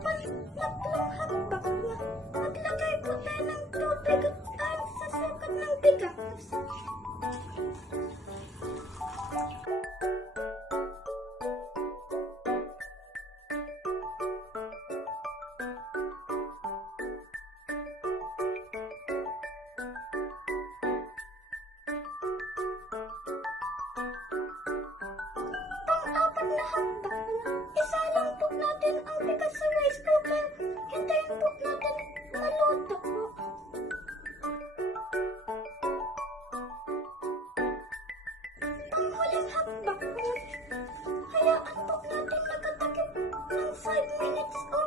Tatlong hakbang na maglagay po tayo ng tubig at sa sukat ng bigas. Pang-apat na hakbang na isalang po natin ang bigas sa rice cooker. Hintayin po natin maluto po. Panghuling hakbang na hayaan po natin nakatakip ng 5 minutes o